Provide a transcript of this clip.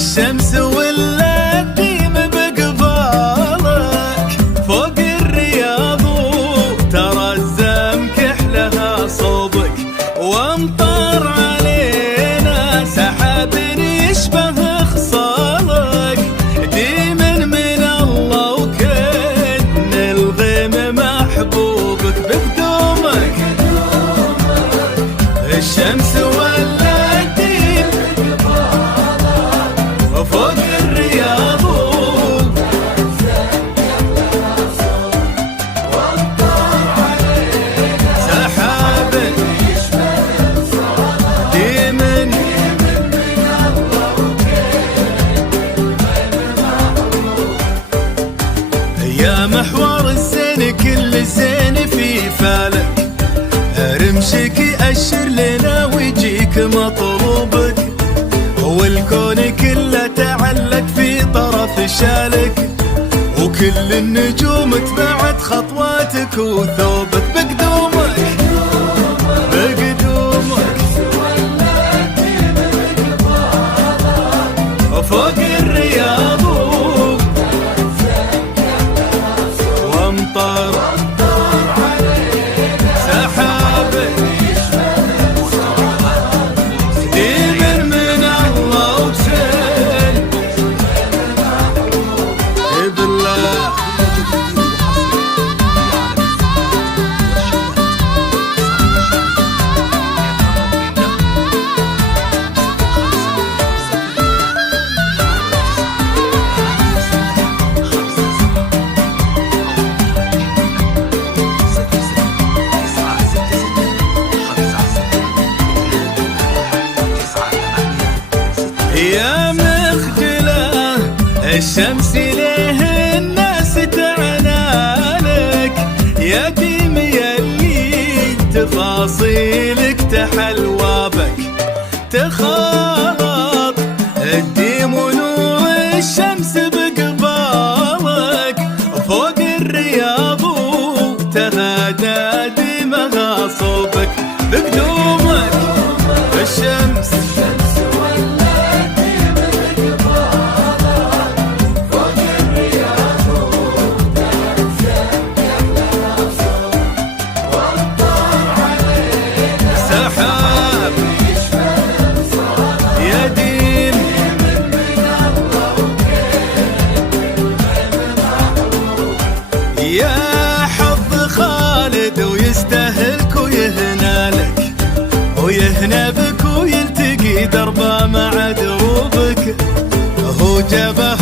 الشمس ولا الديم بقبالك فوق الرياض وترزم كحلها صوبك وامطار علينا سحاب يشبه خصالك ديم من الله وكن الغيم محبوبك بقدومك الشمس ولا الديم فوق الرياض سحاب ديم يا محور الزين كل الزين في فالك رمشك يأشر لنا ويجيك مطلوبك والكون كله تعلق في طرف شالك وكل النجوم تبعت خطواتك وثوبك بقدومك فوق الرياض وامطار سحاب ديم من الله وسل بالله يا مخجله الشمس ليه الناس تعنالك يا ديم يلي تفاصيلك تحلوابك تخاط الديم ونور الشمس بقبالك فوق الرياض وتغادى ديمها صوبك بقدومك الشمس سحاب يا ديم يا حظ خالد ويستاهلك ويهنالك ويهنى بك ويلتقي دربه مع دروبك هو جبه